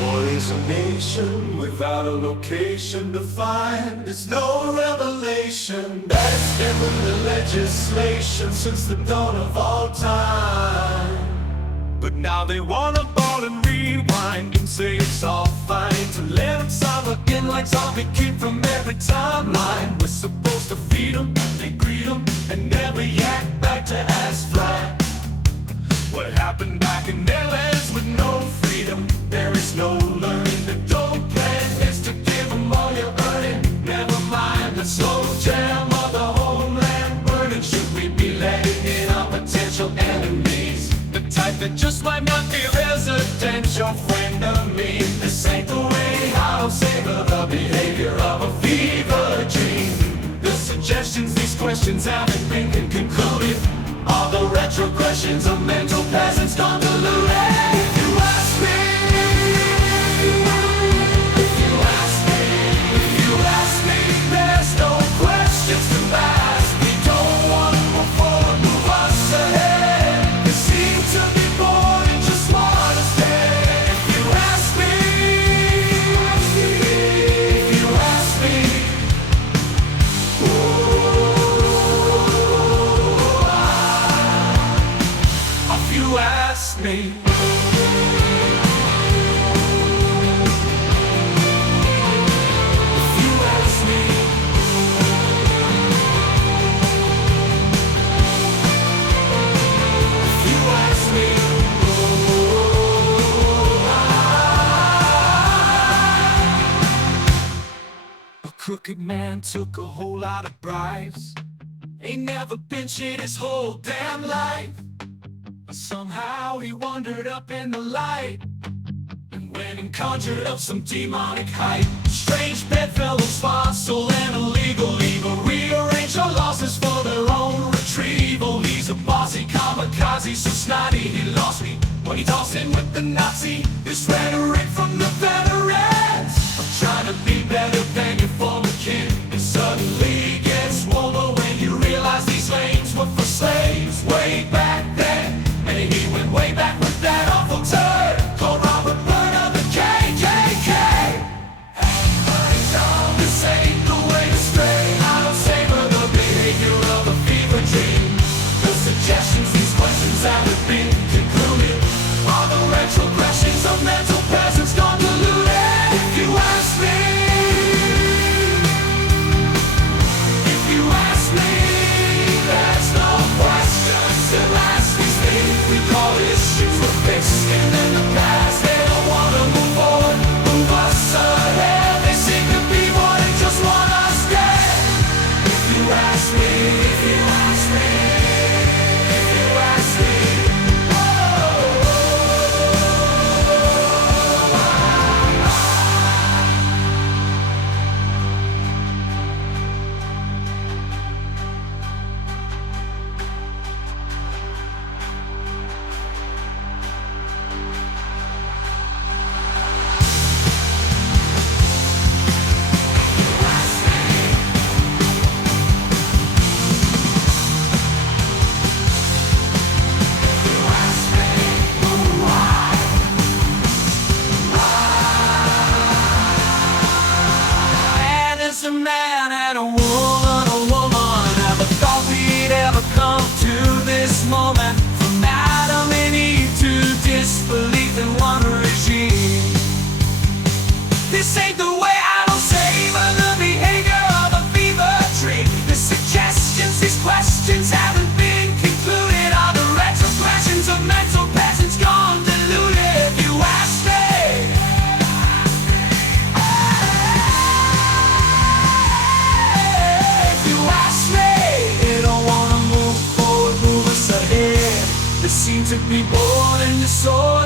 War is a nation without a location defined. It's no revelation that it's been with the legislation since the dawn of all time. But now they wanna ball and rewind and say it's all fine to let them solve again like zombie kid from every timeline. We're supposed to feed them, they greet them, and never yak back to ass flat. What happened back in their lands with no freedom? There is no learning. The dope plan is to give them all you're earning. Never mind the slow jam of the homeland burning. Should we be letting in our potential enemies? The type that just might not be residential friend of me. This ain't the way I'll savor the behavior of a fever dream. The suggestions, these questions haven't been concluded. All the retrogressions of mental peasants convoluted. If you ask me, there's no questions to ask. We don't want to move forward, move us ahead. They seem to be bored and just want to stay. If you ask me, if you ask me, if you ask me. Crooked man took a whole lot of bribes. Ain't never been shit his whole damn life. But somehow he wandered up in the light and went and conjured up some demonic hype. Strange bedfellows, fossil and illegal evil rearrange our losses for their own retrieval. He's a bossy kamikaze, so snotty he lost me when he tossed in with the Nazi. This rhetoric from the veterans of trying to be better than your former kin. It suddenly gets warmer when you realize these lanes were for slaves way back then. And he went way back with that awful turd called Robert Byrne of the KKK. This ain't the way to stray. I don't savor the behavior of a fever dream. The suggestions, these questions haven't been concluded. All the retrogressions of mental peasants convoluted. If you ask me, if you ask me, there's no questions unless these things we call issues were fixed. And in the past they don't wanna move forward, move us ahead. They seem to be more than just want us dead. If you ask me, if you ask me, if you ask me, a man and a woman never thought we'd ever come to this moment. From Adam and Eve to disbelief in one regime. This ain't the way. I don't savor the behavior of a fever dream. The suggestions, these questions haven't been concluded. Are the retrogressions of mental peasants gone diluted? If you ask me, they seem to be bored and disordered.